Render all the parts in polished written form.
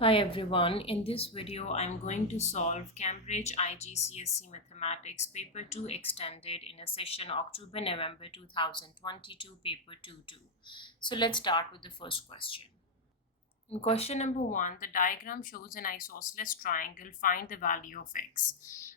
Hi everyone, in this video I'm going to solve Cambridge IGCSE Mathematics Paper 2 Extended in a session October-November 2022 Paper 2-2. So let's start with the first question. In question number 1, the diagram shows an isosceles triangle. Find the value of x.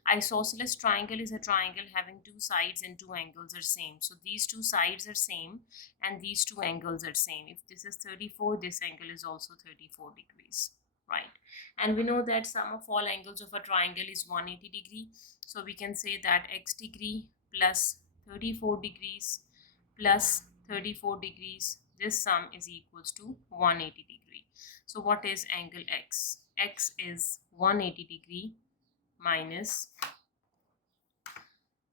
Isosceles triangle is a triangle having two sides and two angles are same. So these two sides are same and these two angles are same. If this is 34, this angle is also 34 degrees. Right, and we know that sum of all angles of a triangle is 180 degree, so we can say that x degree plus 34 degrees plus 34 degrees, this sum is equals to 180 degree. So what is angle x? X is 180 degree minus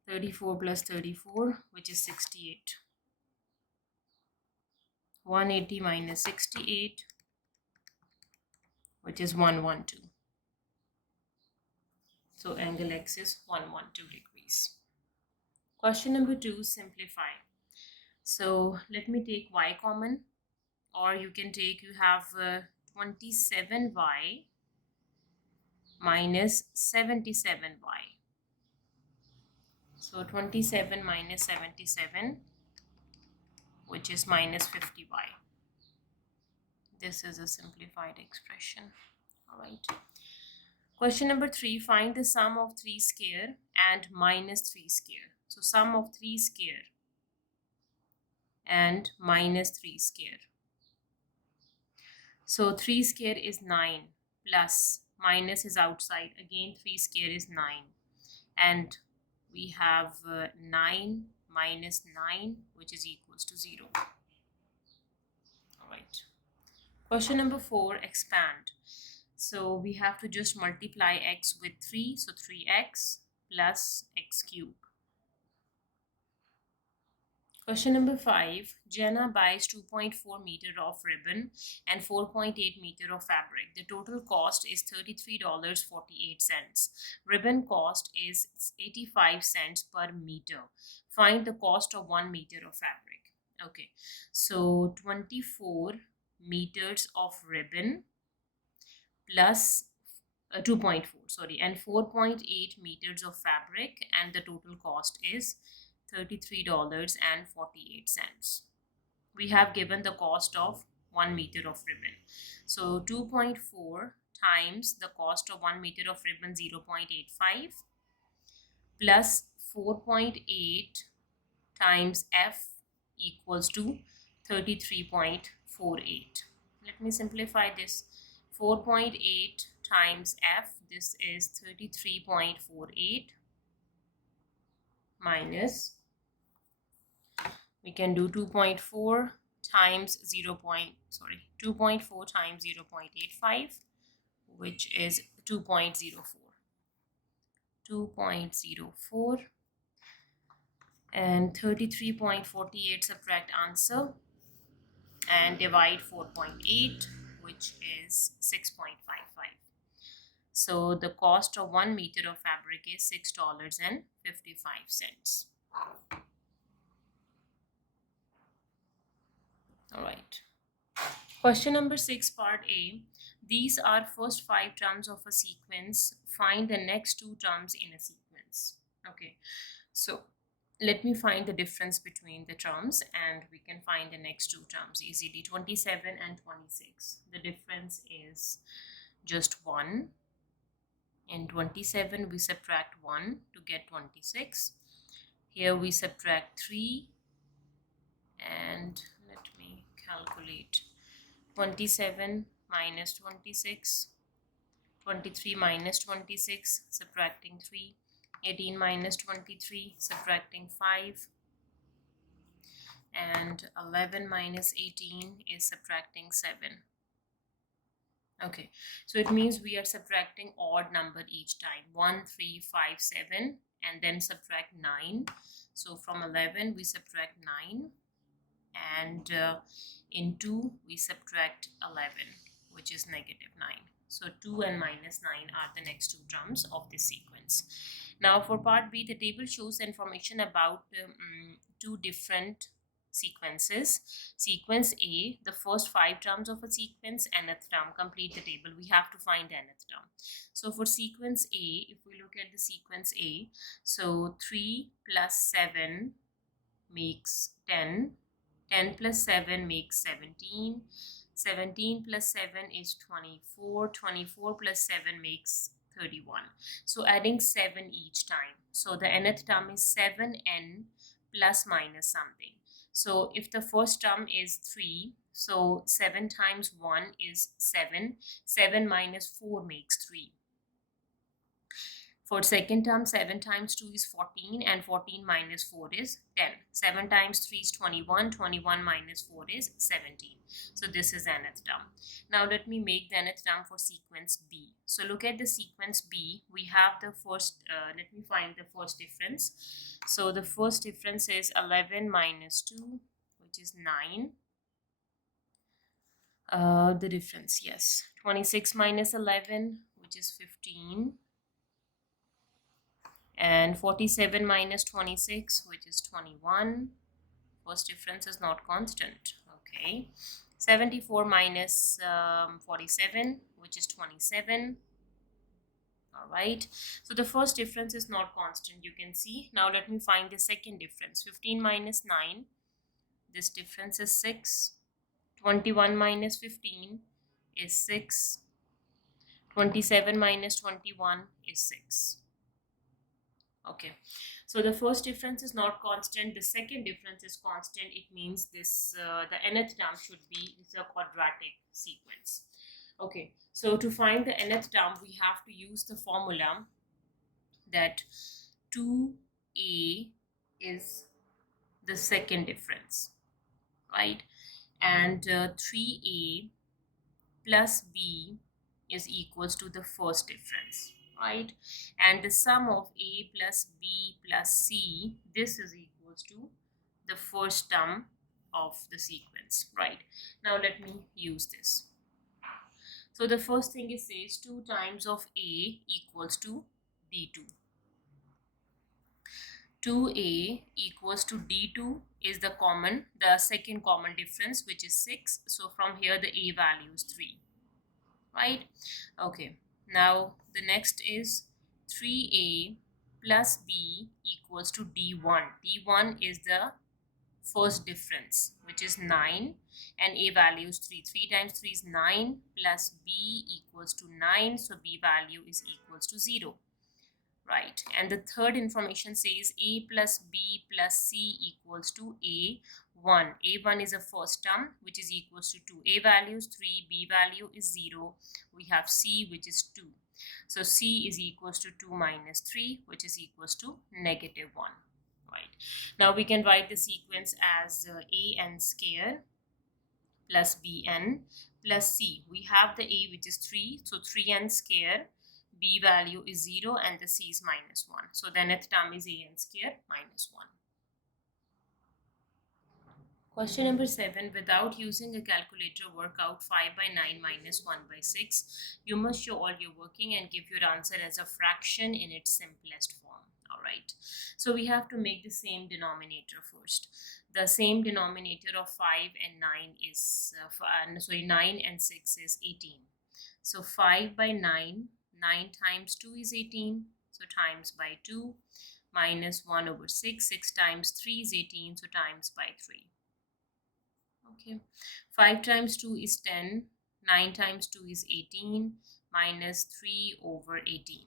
34 plus 34, which is 68. 180 minus 68, which is 112. So angle x is 112 degrees. Question number 2, simplify. So let me take y common, or you can take, you have 27y minus 77y. So 27 minus 77, which is minus 50y. This is a simplified expression. All right. Question number 3, find the sum of 3 square and minus 3 square. So sum of 3 square and minus 3 square. So 3 square is 9 plus minus is outside. Again 3 square is 9. And we have 9 minus 9, which is equals to 0. Alright. Question number 4, expand. So we have to just multiply x with 3. So 3x plus x cube. Question number 5, Jenna buys 2.4 meter of ribbon and 4.8 meter of fabric. The total cost is $33.48. Ribbon cost is 85 cents per meter. Find the cost of 1 meter of fabric. Okay, so 24 meters of ribbon plus 2.4, sorry, and 4.8 meters of fabric, and the total cost is $33.48. We have given the cost of 1 meter of ribbon. So 2.4 times the cost of 1 meter of ribbon, 0.85, plus 4.8 times F equals to 33.48. Let me simplify this. 4.8 times F, this is 33.48 minus, we can do 2.4 times 2.4 times 0.85, which is 2.04. 2.04 and 33.48, subtract answer and divide 4.8, which is 6.55. So the cost of 1 meter of fabric is $6.55. All right. Question number 6, part A. These are first 5 terms of a sequence. Find the next 2 terms in a sequence. Okay. So let me find the difference between the terms and we can find the next 2 terms easily. 27 and 26. The difference is just 1. In 27, we subtract 1 to get 26. Here we subtract 3 and let me calculate. 27 minus 26, 23 minus 26, subtracting 3, 18 minus 23, subtracting 5, and 11 minus 18 is subtracting 7. Okay, so it means we are subtracting odd number each time. 1, 3, 5, 7, and then subtract 9. So from 11 we subtract 9, and in 2 we subtract 11, which is negative 9. So 2 and minus 9 are the next 2 terms of this sequence. Now for part B, the table shows information about 2 different sequences. Sequence A, the first 5 terms of a sequence, nth term. Complete the table. We have to find the nth term. So for sequence A, if we look at the sequence A, so 3 plus 7 makes 10. 10 plus 7 makes 17. 17 plus 7 is 24. 24 plus 7 makes 31. So adding 7 each time. So the nth term is 7n plus minus something. So if the first term is 3, so 7 times 1 is 7. 7 minus 4 makes 3. For second term, 7 times 2 is 14 and 14 minus 4 is 10. 7 times 3 is 21. 21 minus 4 is 17. So this is the nth term. Now let me make the nth term for sequence B. So look at the sequence B. We have the first, let me find the first difference. So the first difference is 11 minus 2, which is 9. The difference, yes. 26 minus 11, which is 15. And 47 minus 26, which is 21. First difference is not constant. Okay. 74 minus 47, which is 27. All right. So the first difference is not constant, you can see. Now let me find the second difference. 15 minus 9. This difference is 6. 21 minus 15 is 6. 27 minus 21 is 6. Okay, so the first difference is not constant. The second difference is constant. It means this the nth term should be a quadratic sequence. Okay, so to find the nth term, we have to use the formula that 2a is the second difference, right? And 3a plus b is equals to the first difference, right? And the sum of a plus b plus c, this is equals to the first term of the sequence, right? Now let me use this. So the first thing it says 2 times of a equals to d2. 2a equals to d2 is the second common difference, which is 6. So from here the a value is 3, right? Okay, now the next is 3a plus b equals to d1. d1 is the first difference, which is 9, and a value is 3. 3 times 3 is 9 plus b equals to 9, so b value is equals to 0, right? And the third information says a plus b plus c equals to a1. a1 is a first term, which is equals to 2. A value is 3, b value is 0. We have c, which is 2. So c is equals to 2 minus 3, which is equals to negative 1, right? Now we can write the sequence as an square plus bn plus c. We have the a, which is 3, so 3n square. B value is 0 and the c is minus 1. So the nth term is an square minus 1. Question number 7. Without using a calculator, work out 5 by 9 minus 1 by 6. You must show all your working and give your answer as a fraction in its simplest form. Alright. So we have to make the same denominator first. The same denominator of 5 and 9 is, 9 and 6 is 18. So 5 by 9. 9 times 2 is 18, so times by 2, minus 1 over 6. 6 times 3 is 18, so times by 3. Okay, 5 times 2 is 10, 9 times 2 is 18, minus 3 over 18.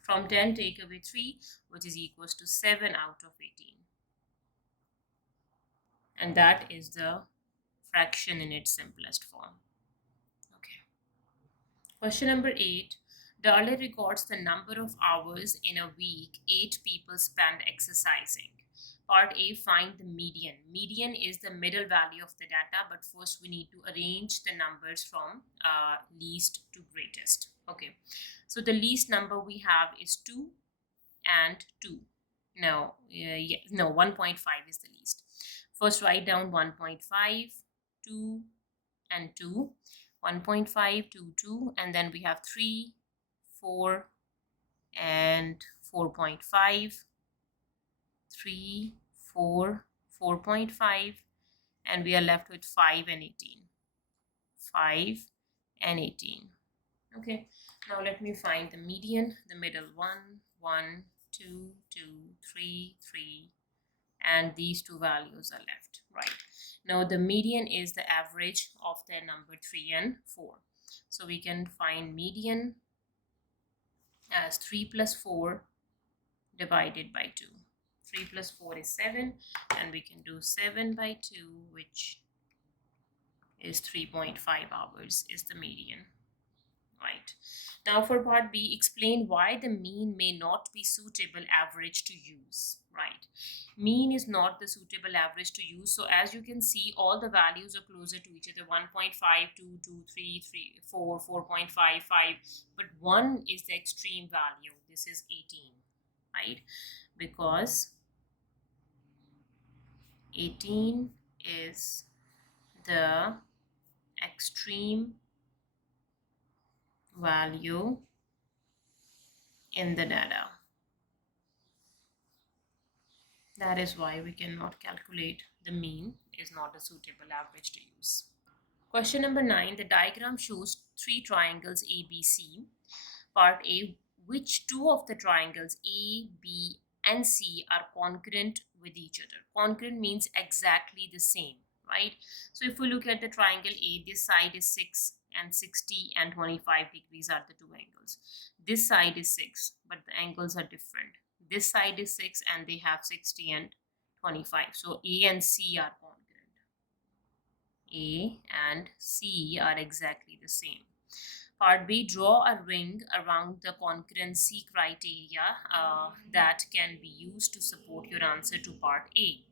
From 10 take away 3, which is equals to 7 out of 18. And that is the fraction in its simplest form. Question number 8. Darla records the number of hours in a week 8 people spend exercising. Part A, find the median. Median is the middle value of the data, but first we need to arrange the numbers from least to greatest. Okay, so the least number we have is 2 and 2. No, 1.5 is the least. First write down 1.5, 2 and 2. 1.5, 2, 2, and then we have 3, 4, and 4.5, 3, 4, 4.5, and we are left with 5 and 18. 5 and 18. Okay, now let me find the median, the middle one, 1, 2, 2, 3, 3, and these two values are left, right? Now the median is the average of their number 3 and 4. So we can find median as 3 plus 4 divided by 2. 3 plus 4 is 7, and we can do 7 by 2, which is 3.5 hours is the median, right? Now for part B, explain why the mean may not be suitable average to use, right? Mean is not the suitable average to use. So as you can see, all the values are closer to each other, 1.5, 2, 2, 3, 3, 4, 4.5, 5, but 1 is the extreme value. This is 18, right? Because 18 is the extreme value in the data. That is why we cannot calculate the mean, is not a suitable average to use. Question number 9, the diagram shows 3 triangles ABC. Part A, which 2 of the triangles A, B, and C are congruent with each other? Congruent means exactly the same, right? So if we look at the triangle A, this side is 6 and 60 and 25 degrees are the 2 angles. This side is 6, but the angles are different. This side is 6 and they have 60 and 25. So A and C are congruent. A and C are exactly the same. Part B, draw a ring around the congruency criteria that can be used to support your answer to part A.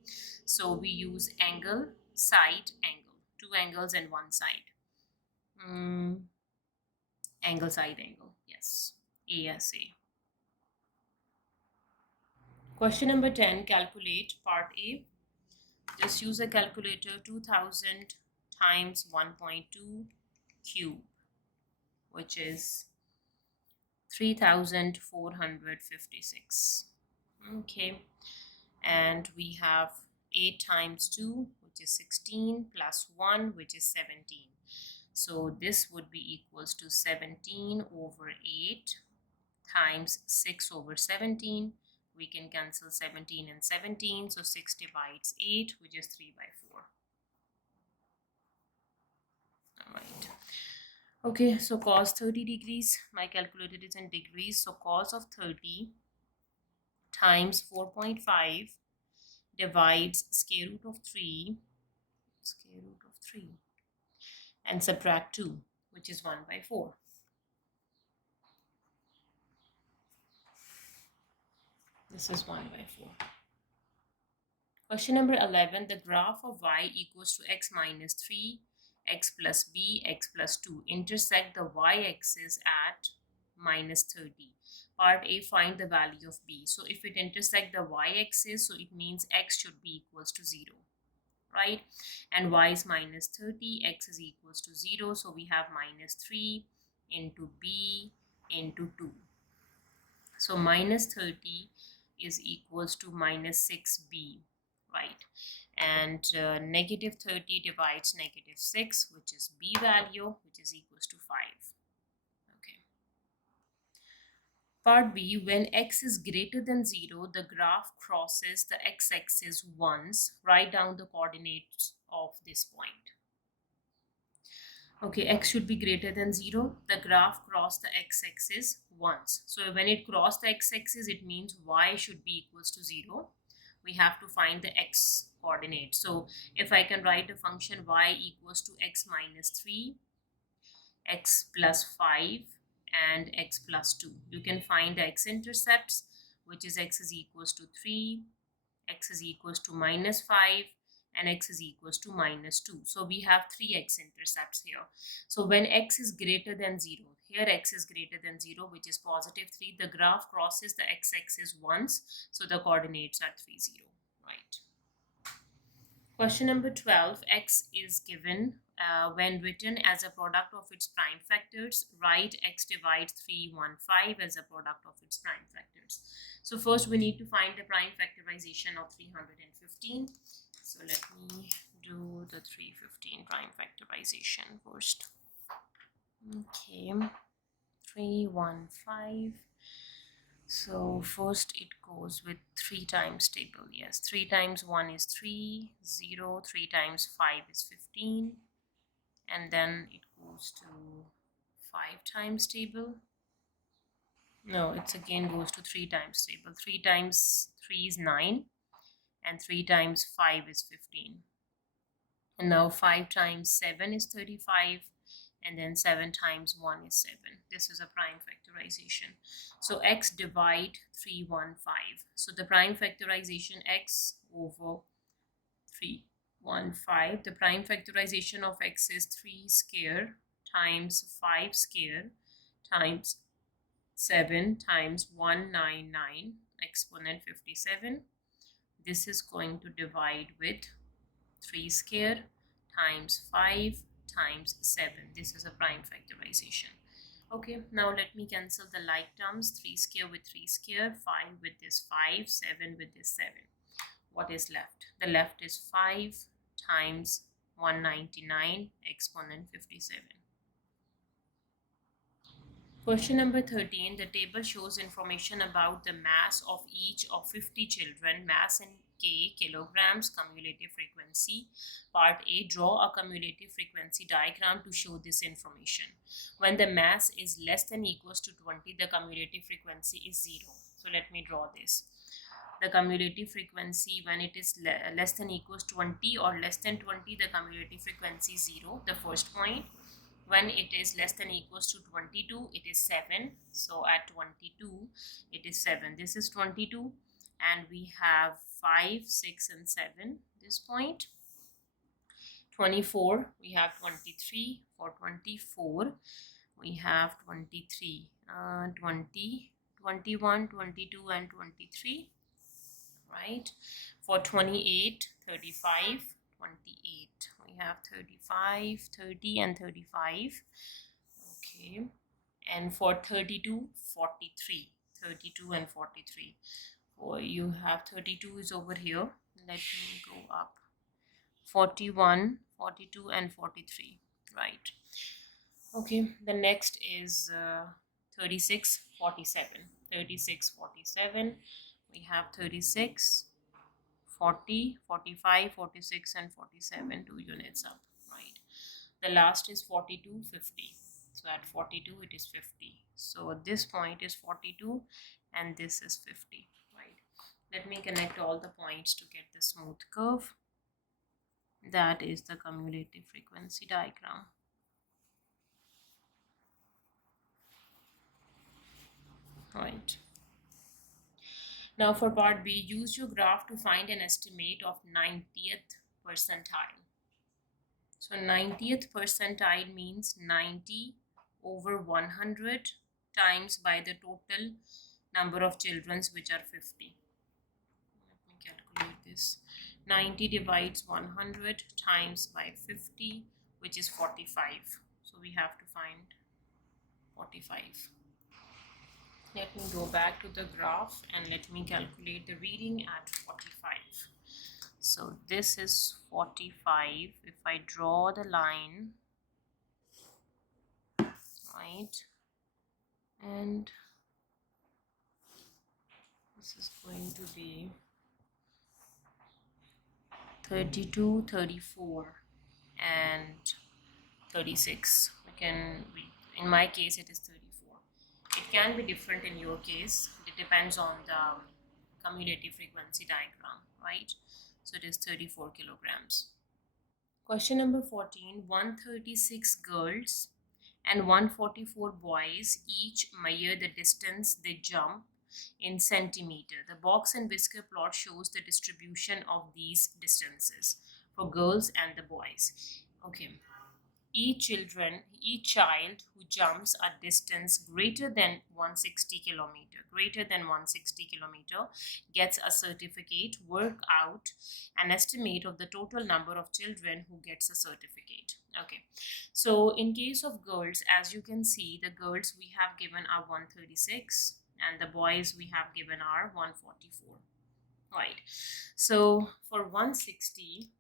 So we use angle, side, angle. 2 angles and 1 side. Angle, side, angle. Yes. ASA. Question number 10, calculate part A. Just use a calculator. 2000 times 1.2 cube, which is 3456. Okay, and we have 8 times 2, which is 16, plus 1, which is 17. So this would be equals to 17 over 8 times 6 over 17. We can cancel 17 and 17, so 6 divides 8, which is 3 by 4. All right. Okay, so cos 30 degrees, my calculator is in degrees, so cos of 30 times 4.5 divides square root of 3, and subtract 2, which is 1 by 4. This is 1 by 4. Question number 11, the graph of y equals to x minus 3, x plus b, x plus 2 intersect the y-axis at minus 30. Part A, find the value of b. So if it intersect the y-axis, so it means x should be equals to 0, right? And y is minus 30, x is equals to 0, so we have minus 3 into b into 2. So minus 30 is equals to minus 6b, right? And negative 30 divides negative 6, which is b value, which is equals to 5. Okay. Part B, when x is greater than 0, the graph crosses the x-axis once. Write down the coordinates of this point. Okay, x should be greater than 0. The graph crossed the x-axis once. So when it crossed the x-axis, it means y should be equals to 0. We have to find the x coordinate. So if I can write a function y equals to x minus 3, x plus 5, and x plus 2. You can find the x-intercepts, which is x is equals to 3, x is equals to minus 5, and x is equals to minus 2. So we have 3 x-intercepts here. So when x is greater than 0, here x is greater than 0, which is positive 3, the graph crosses the x-axis once, so the coordinates are 3, 0, right? Question number 12, x is given when written as a product of its prime factors. Write x divides 315 as a product of its prime factors. So first we need to find the prime factorization of 315. So let me do the 315 prime factorization first. Okay, 315. So first it goes with 3 times table. Yes, 3 times 1 is 3, 0, 3 times 5 is 15, and then it goes to 5 times table. No, it's again goes to 3 times table. 3 times 3 is 9, and 3 times 5 is 15. And now 5 times 7 is 35, and then 7 times 1 is 7. This is a prime factorization. So x divide 315. So the prime factorization x over 315. The prime factorization of x is 3 square times 5 square times 7 times 199 exponent 57. This is going to divide with 3 square times 5 times 7. This is a prime factorization. Okay, now let me cancel the like terms. 3 square with 3 square, 5 with this 5, 7 with this 7. What is left? The left is 5 times 199 exponent 57. Question number 13. The table shows information about the mass of each of 50 children. Mass in K kilograms, cumulative frequency. Part A. Draw a cumulative frequency diagram to show this information. When the mass is less than equals to 20, the cumulative frequency is 0. So let me draw this. The cumulative frequency, when it is less than equals 20 or less than 20, the cumulative frequency is 0. The first point. When it is less than equals to 22, it is 7. So at 22, it is 7. This is 22, and we have 5, 6, and 7. This point. 24, we have 23. For 24, we have 23, 20, 21, 22, and 23. Right? For 28, 35, 28. We have 35, 30, and 35. Okay. And for 32, 43. 32 and 43. For you have 32 is over here. Let me go up. 41, 42, and 43. Right. Okay. The next is 36, 47. 36, 47. We have 36, 40, 45, 46, and 47, 2 units up, right? The last is 42, 50. So at 42, it is 50. So this point is 42, and this is 50, right? Let me connect all the points to get the smooth curve. That is the cumulative frequency diagram. Right. Now for part B, use your graph to find an estimate of 90th percentile. So 90th percentile means 90 over 100 times by the total number of children, which are 50. Let me calculate this. 90 divides 100 times by 50, which is 45. So we have to find 45. Let me go back to the graph and let me calculate the reading at 45. So this is 45. If I draw the line, right, and this is going to be 32, 34, and 36. In my case, it is 34. It can be different in your case. It depends on the cumulative frequency diagram, right? So it is 34 kilograms. Question number 14. 136 girls and 144 boys each measure the distance they jump in centimeter. The box and whisker plot shows the distribution of these distances for girls and the boys. Okay. Each child who jumps a distance greater than 160 kilometer gets a certificate. Work out an estimate of the total number of children who gets a certificate. Okay, so in case of girls, as you can see, the girls we have given are 136 and the boys we have given are 144. right? So for 160,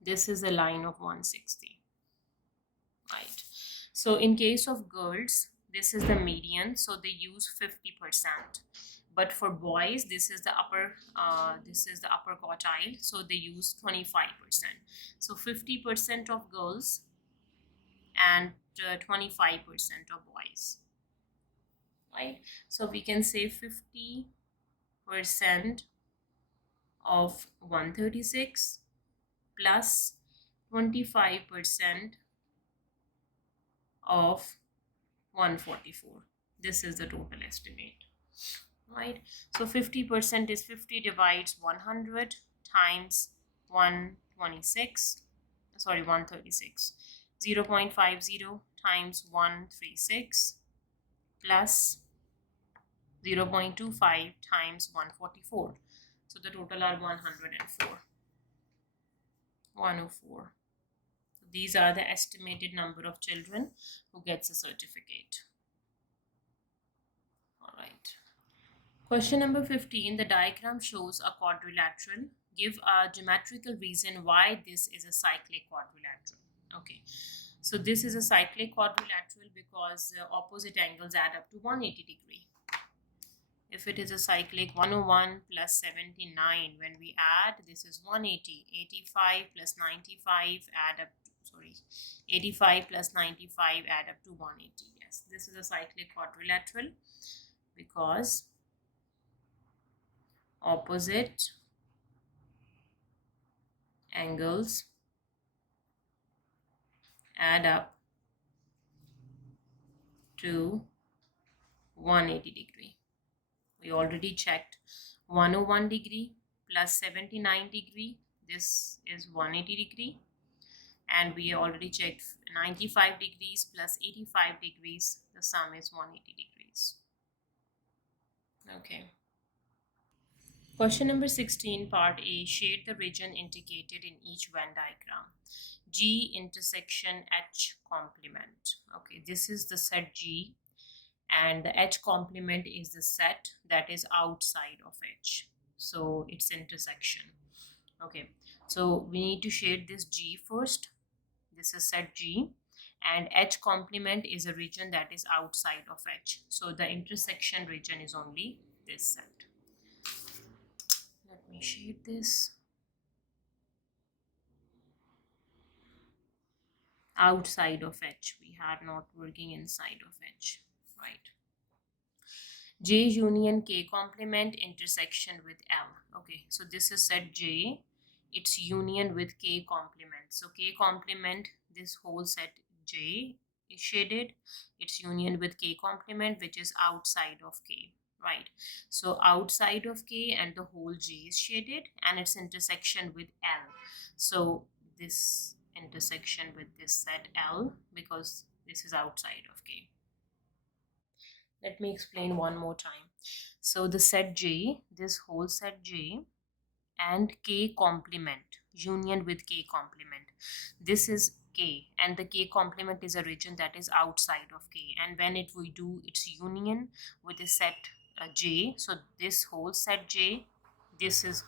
this is a line of 160, right? So in case of girls, this is the median, so they use 50%. But for boys, this is the upper quartile, so they use 25%. So 50% of girls and 25% of boys, right? So we can say 50% of 136 plus 25% of 144. This is the total estimate, right? So 50% is 50 divides 100 times 136, sorry, 136. 0.50 times 136 plus 0.25 times 144. So the total are 104. 104. These are the estimated number of children who gets a certificate. All right. Question number 15. The diagram shows a quadrilateral. Give a geometrical reason why this is a cyclic quadrilateral. Okay. So this is a cyclic quadrilateral because opposite angles add up to 180 degree. If it is a cyclic, 101 plus 79, when we add, this is 180. 85 plus 95 add up, 85 plus 95 add up to 180. Yes, this is a cyclic quadrilateral because opposite angles add up to 180 degree. We already checked 101 degree plus 79 degree. This is 180 degree. And we already checked 95 degrees plus 85 degrees. The sum is 180 degrees. Okay. Question number 16, part A. Shade the region indicated in each Venn diagram. G intersection H complement. Okay, this is the set G, and the H complement is the set that is outside of H. So its intersection. Okay, so we need to shade this G first. This is set G, and H complement is a region that is outside of H. So the intersection region is only this set. Let me shade this. Outside of H, we are not working inside of H, right? J union K complement intersection with L. Okay, so this is set J, its union with K complement. So K complement, this whole set J is shaded, its union with K complement, which is outside of K, right? So outside of K and the whole J is shaded, and its intersection with L. So this intersection with this set L, because this is outside of K. Let me explain one more time. So the set J, this whole set J and K complement, union with K complement. This is K, and the K complement is a region that is outside of K. And when we do its union with the set J, so this whole set J, this is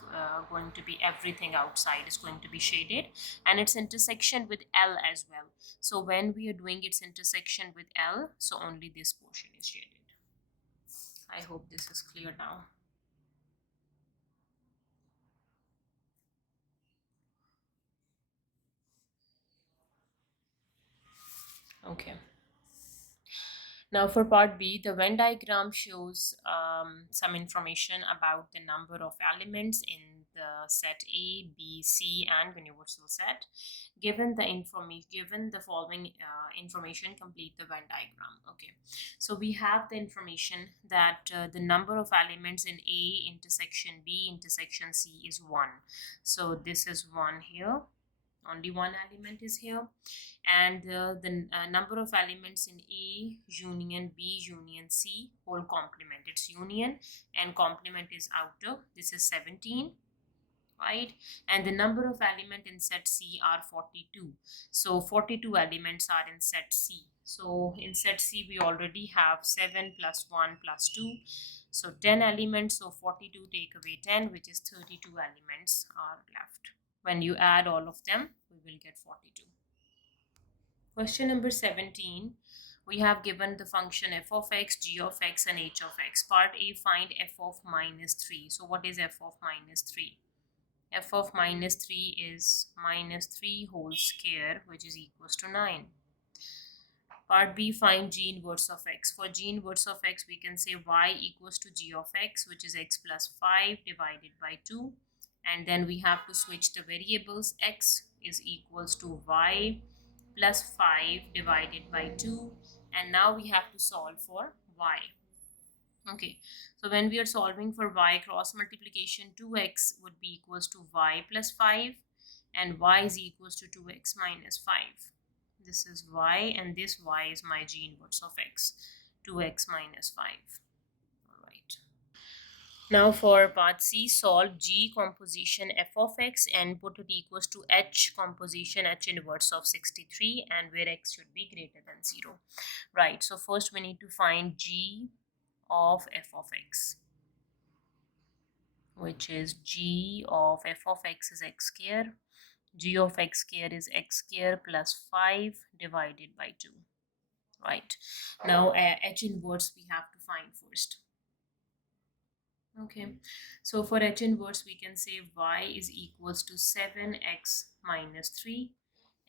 going to be everything outside is going to be shaded, and its intersection with L as well. So when we are doing its intersection with L, so only this portion is shaded. I hope this is clear now. Okay. Now for part B, the Venn diagram shows some information about the number of elements in the set A, B, C, and universal set. Given the following information, complete the Venn diagram. Okay, so we have the information that the number of elements in A intersection B intersection C is 1. So this is 1 here. Only one element is here, and the number of elements in A union B union C whole complement, it's union and complement is outer, this is 17, right? And the number of element in set C are 42. So 42 elements are in set C. So in set C, we already have 7 plus 1 plus 2. So 10 elements, so 42 take away 10, which is 32 elements are left. When you add all of them, we will get 42. Question number 17. We have given the function f of x, g of x, and h of x. Part A, find f of minus 3. So what is f of minus 3? F of minus 3 is minus 3 whole square, which is equals to 9. Part B, find g inverse of x. For g inverse of x, we can say y equals to g of x, which is x plus 5 divided by 2. And then we have to switch the variables. X is equals to y plus 5 divided by 2. And now we have to solve for y. Okay, so when we are solving for y, cross multiplication 2x would be equals to y plus 5, and y is equals to 2x minus 5. This is y, and this y is my g inverse of x, 2x minus 5. All right. Now for part C, solve g composition f of x and put it equals to h composition h inverse of 63, and where x should be greater than 0. Right, so first we need to find g of f of x, which is g of f of x is x square. G of x square is x square plus 5 divided by 2. Right, now h inverse we have to find first. Okay, so for h inverse we can say y is equals to 7x minus 3,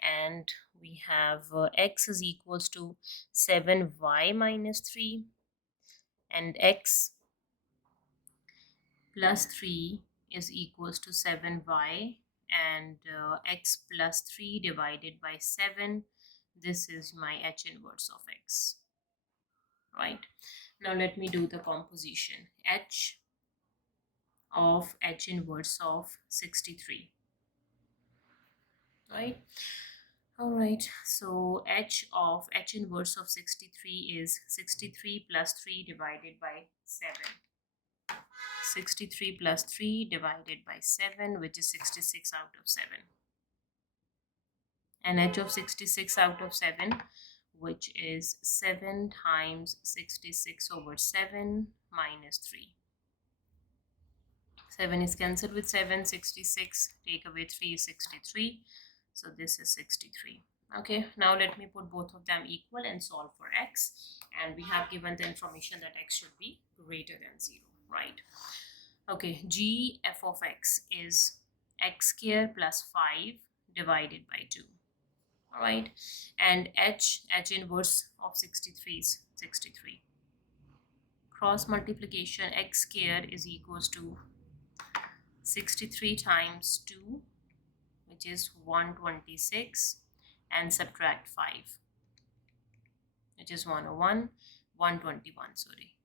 and we have x is equals to 7y minus 3, and x plus 3 is equals to 7y, and x plus 3 divided by 7, this is my h inverse of x. Right, now let me do the composition. H of h inverse of 63. Right, all right, so h of h inverse of 63 is 63 plus 3 divided by 7. 63 plus 3 divided by 7, which is 66 out of 7. And h of 66 out of 7, which is 7 times 66 over 7 minus 3. 7 is cancelled with 7, 66, take away 3 is 63. So this is 63. Okay, now let me put both of them equal and solve for x. And we have given the information that x should be greater than 0, right? Okay, g f of x is x square plus 5 divided by 2. All right, and h inverse of 63 is 63. Cross multiplication x square is equals to 63 times 2, which is 126, and subtract 5, which is 101, 121, sorry.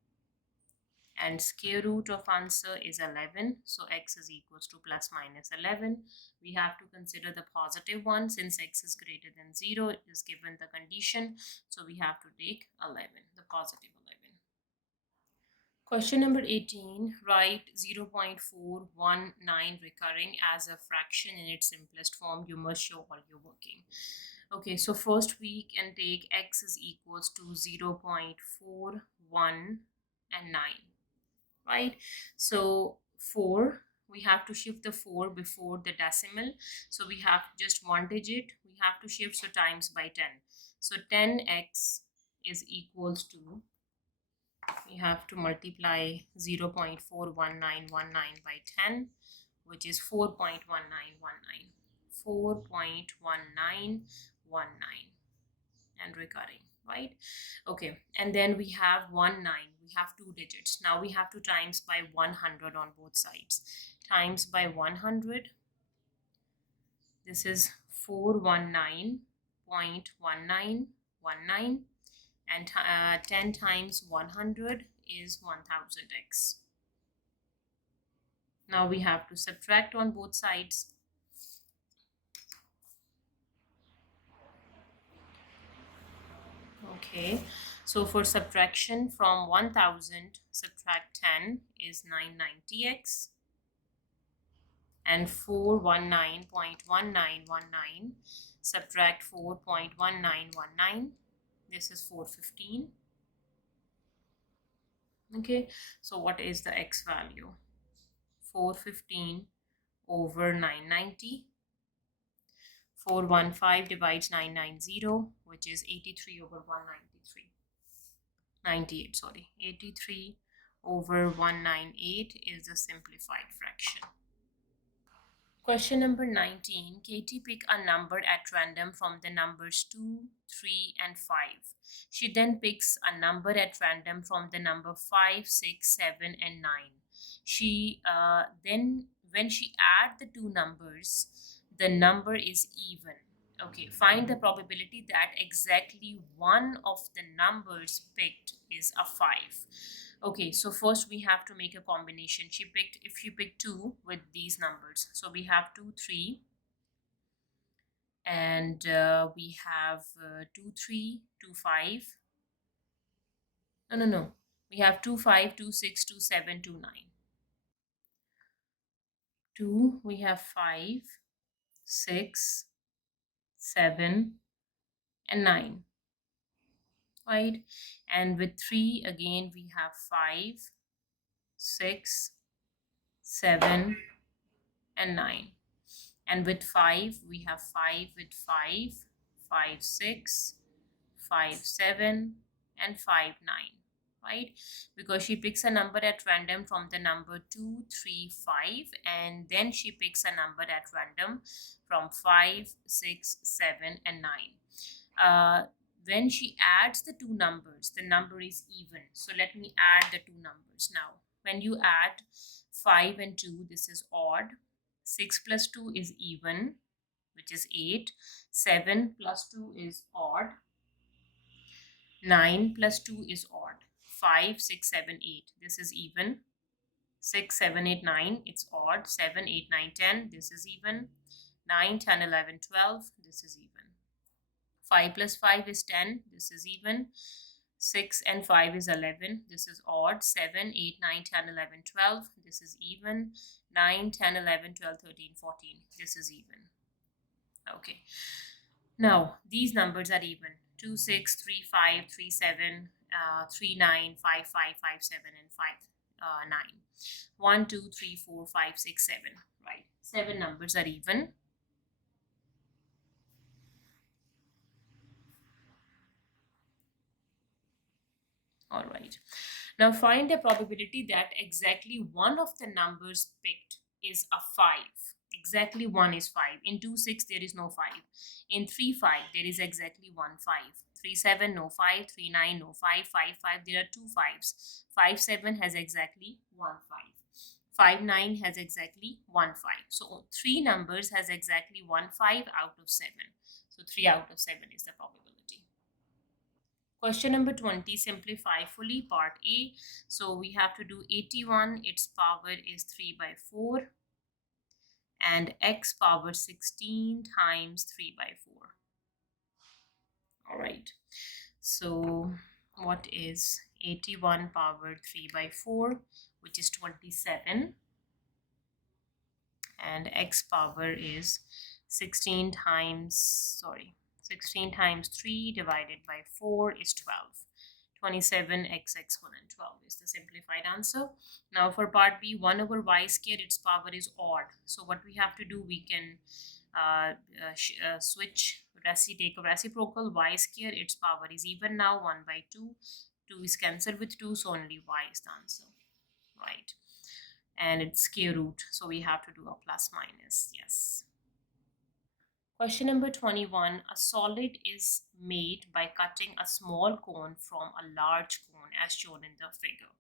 And square root of answer is 11, so x is equals to plus minus 11. We have to consider the positive one since x is greater than 0. It is given the condition, so we have to take 11, the positive 11. Question number 18, write 0.419 recurring as a fraction in its simplest form. You must show all your working. Okay, so first we can take x is equals to 0.41 and 9. Right, so 4, we have to shift the 4 before the decimal, so we have just one digit we have to shift, so times by 10. So 10x is equals to, we have to multiply 0.41919 by 10, which is 4.1919, 4.1919, and recurring. Right, okay, and then we have 19, we have two digits. Now we have to times by 100 on both sides. Times by 100, this is 419.1919, and 10 times 100 is 1000x. Now we have to subtract on both sides. Okay, so for subtraction from 1000, subtract 10 is 990x, and 419.1919 subtract 4.1919, This is 415. Okay, so what is the x value? 415 over 990. 415 divides 990, which is 83 over 193. 98, sorry. 83 over 198 is a simplified fraction. Question number 19. Katie pick a number at random from the numbers 2, 3, and 5. She then picks a number at random from the number 5, 6, 7, and 9. Then when she adds the two numbers, the number is even. Okay, find the probability that exactly one of the numbers picked is a 5. Okay, so first we have to make a combination. If you pick 2 with these numbers, so we have 2, 3, and we have 2, 3, 2, 5. No. We have 2, 5, 2, 6, 2, 7, 2, 9. 2, we have 5, 6, 7, and 9. Right? And with 3, again, we have 5, 6, 7, and 9. And with 5, we have 5 with 5, 5, 6, 5, 7, and 5, 9. Right? Because she picks a number at random from the number 2, 3, 5, and then she picks a number at random from 5, 6, 7, and 9. When she adds the two numbers, the number is even. So let me add the two numbers now. When you add 5 and 2, this is odd. 6 plus 2 is even, which is 8. 7 plus 2 is odd. 9 plus 2 is odd. 5, 6, 7, 8. This is even. 6, 7, 8, 9. It's odd. 7, 8, 9, 10. This is even. 9, 10, 11, 12. This is even. 5 plus 5 is 10. This is even. 6 and 5 is 11. This is odd. 7, 8, 9, 10, 11, 12. This is even. 9, 10, 11, 12, 13, 14. This is even. Okay. Now, these numbers are even. 2, 6, 3, 5, 3, 7, 3, 9, 5, 5, 5, 7, and 5, 9. 1, 2, 3, 4, 5, 6, 7. Right. 7 numbers are even. All right. Now find the probability that exactly one of the numbers picked is a 5. Exactly 1 is 5. In 2, 6, there is no 5. In 3, 5, there is exactly 1, 5. 3, 7, no 5. 3, 9, no 5. 5, 5, there are 2 5s. 5, 7 has exactly 1, 5. 5, 9 has exactly 1, 5. So 3 numbers has exactly 1, 5 out of 7. So 3 out of 7 is the probability. Question number 20, simplify fully, part A. So we have to do 81, its power is 3 by 4, and x power 16 times 3 by 4. All right. So what is 81 power 3 by 4, which is 27, and x power is 16 times 3 divided by 4 is 12. 27 x exponent 12 is the simplified answer. Now for part B, 1 over y squared, its power is odd. So what we have to do, we can take a reciprocal. Y squared, its power is even now, 1 by 2. 2 is cancelled with 2, so only y is the answer. Right. And it's square root, so we have to do a plus minus. Yes. Question number 21. A solid is made by cutting a small cone from a large cone as shown in the figure.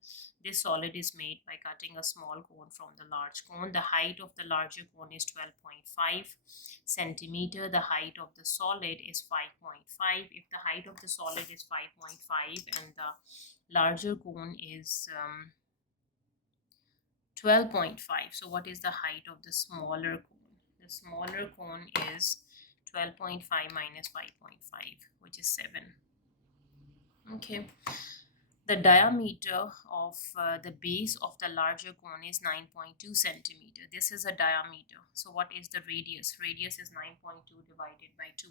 This solid is made by cutting a small cone from the large cone. The height of the larger cone is 12.5 centimeter. The height of the solid is 5.5. If the height of the solid is 5.5 and the larger cone is 12.5, so what is the height of the smaller cone? The smaller cone is 12.5 minus 5.5, which is 7. Okay. The diameter of the base of the larger cone is 9.2 centimeter. This is a diameter. So what is the radius? Radius is 9.2 divided by 2.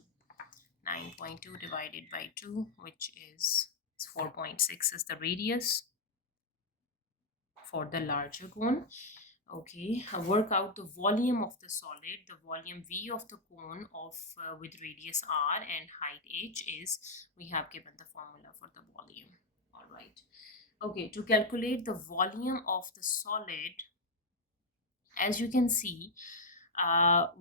9.2 divided by 2, which is 4.6 is the radius for the larger cone. Okay, work out the volume of the solid. The volume V of the cone of with radius R and height H is, we have given the formula for the volume. All right. Okay, to calculate the volume of the solid, as you can see,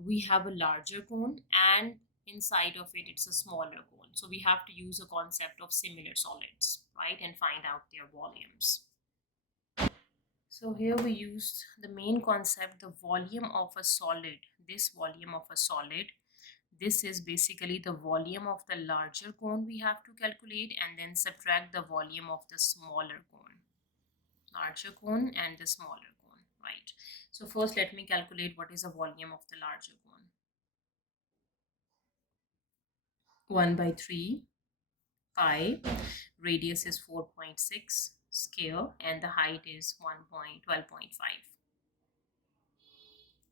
we have a larger cone and inside of it it's a smaller cone. So we have to use a concept of similar solids, right, and find out their volumes. So here we used the main concept, the volume of a solid. This volume of a solid, this is basically the volume of the larger cone we have to calculate, and then subtract the volume of the smaller cone. Larger cone and the smaller cone, right? So first let me calculate what is the volume of the larger cone. 1 by 3 pi, radius is 4.6 square, and the height is 12.5.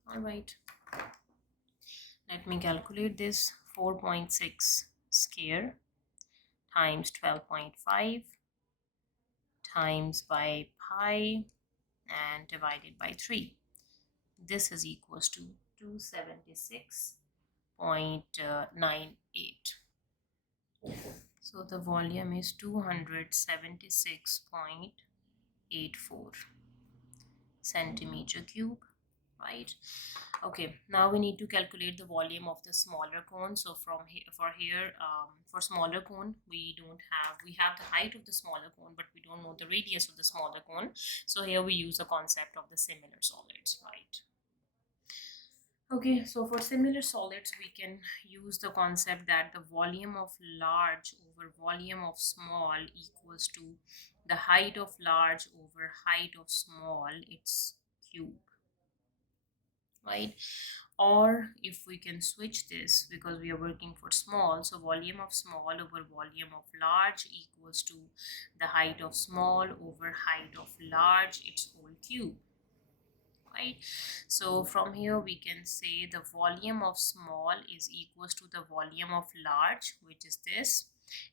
All right, let me calculate this. 4.6 square times 12.5 times by pi and divided by 3. This is equals to 276.98. So the volume is 276.84 centimeter cube, right? Okay, now we need to calculate the volume of the smaller cone. So from here, for smaller cone, we have the height of the smaller cone, but we don't know the radius of the smaller cone. So here we use a concept of the similar solids, right? Okay, so for similar solids, we can use the concept that the volume of large over volume of small equals to the height of large over height of small, its cube, right? Or if we can switch this, because we are working for small, so volume of small over volume of large equals to the height of small over height of large, its whole cube. Right, so from here we can say the volume of small is equals to the volume of large, which is this,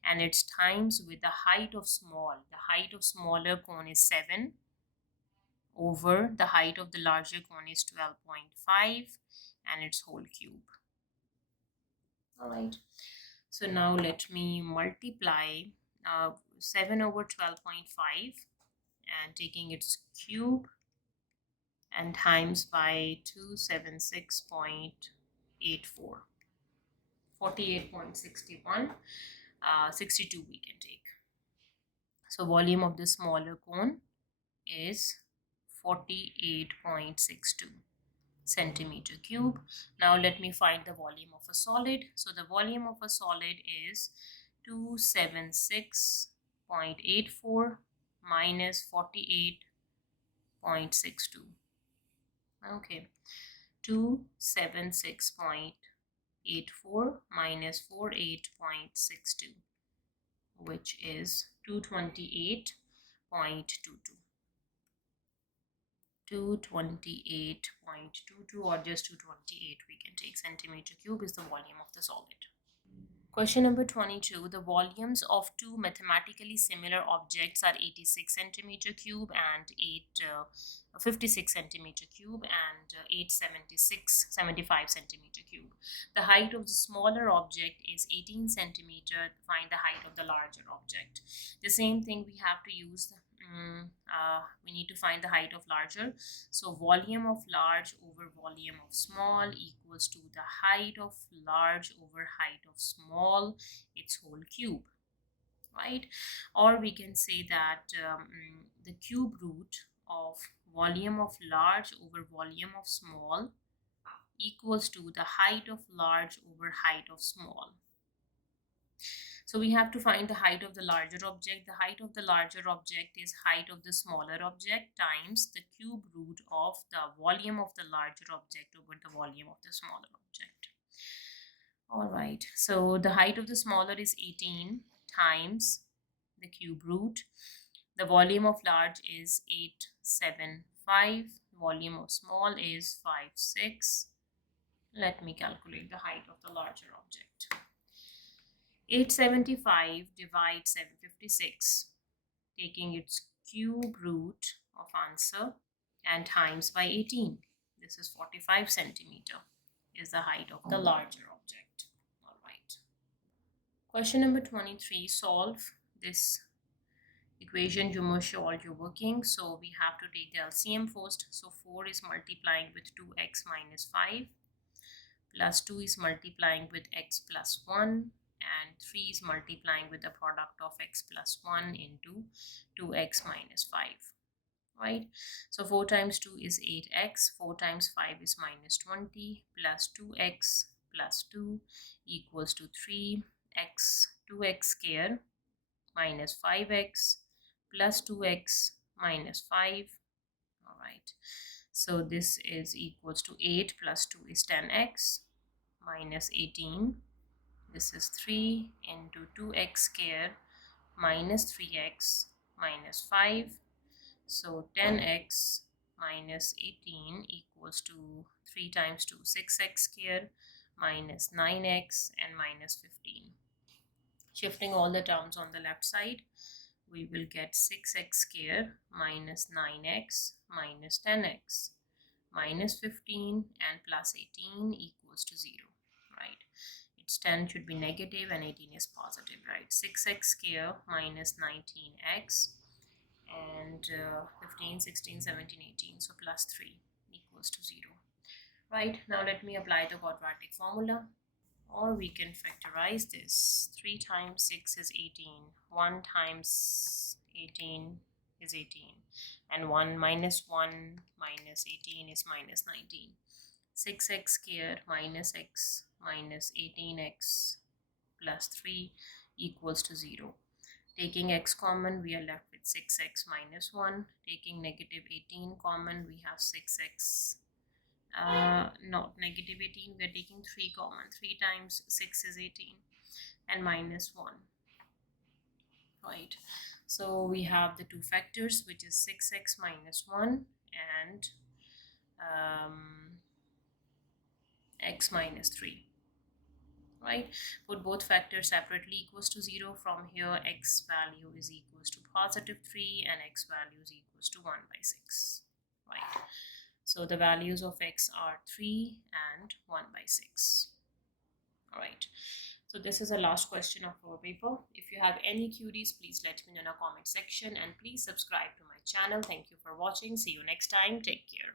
and it's times with the height of small. The height of smaller cone is 7 over the height of the larger cone is 12.5 and its whole cube. All right, so now let me multiply 7 over 12.5 and taking its cube and times by 276.84, 48.61, 62 we can take. So volume of the smaller cone is 48.62 centimeter cube. Now let me find the volume of a solid. So the volume of a solid is 276.84 minus 48.62. Okay, 276.84 minus 48.62, which is 228.22. 228.22 or just 228 we can take centimeter cube is the volume of the solid. Question number 22. The volumes of two mathematically similar objects are 86 centimeter cube and 56 centimeter cube and 75 centimeter cube. The height of the smaller object is 18 centimeter. Find the height of the larger object. The same thing we have to use. We need to find the height of larger. So volume of large over volume of small equals to the height of large over height of small, its whole cube, right? Or we can say that the cube root of volume of large over volume of small equals to the height of large over height of small. So we have to find the height of the larger object. The height of the larger object is height of the smaller object times the cube root of the volume of the larger object over the volume of the smaller object. All right, so the height of the smaller is 18 times the cube root. The volume of large is 875. Volume of small is 56. Let me calculate the height of the larger object. 875 divides 756, taking its cube root of answer and times by 18. This is 45 centimeter is the height of the larger object. All right. Question number 23. Solve this equation. You must show all your working. So we have to take the LCM first. So 4 is multiplying with 2x minus 5 plus 2 is multiplying with x plus 1 and 3 is multiplying with the product of x plus 1 into 2x minus 5, right? So 4 times 2 is 8x, 4 times 5 is minus 20 plus 2x plus 2 equals to 3x, 2x square minus 5x plus 2x minus 5. All right, so this is equals to 8 plus 2 is 10x minus 18. This is 3 into 2x square minus 3x minus 5. So 10x minus 18 equals to 3 times 2, 6x square minus 9x and minus 15. Shifting all the terms on the left side, we will get 6x square minus 9x minus 10x minus 15 and plus 18 equals to 0, right? Its 10 should be negative and 18 is positive, right? 6x square minus 19x and 15, 16, 17, 18, so plus 3 equals to 0, right? Now let me apply the quadratic formula, or we can factorize this. 3 times 6 is 18, 1 times 18 is 18, and 1 minus 1 minus 18 is minus 19. 6x square minus x minus 18x plus 3 equals to 0. Taking x common, we are left with 6x minus 1. Taking negative 18 common, we have 6x. Not negative 18, we are taking 3 common. 3 times 6 is 18 and minus 1. Right. So we have the two factors, which is 6x minus 1 and x minus 3. Right, put both factors separately equals to 0. From here, x value is equals to positive 3 and x value is equals to 1 by 6, right? So the values of x are 3 and 1 by 6. All right, so this is the last question of our paper. If you have any queries, please let me know in the comment section and please subscribe to my channel. Thank you for watching. See you next time. Take care.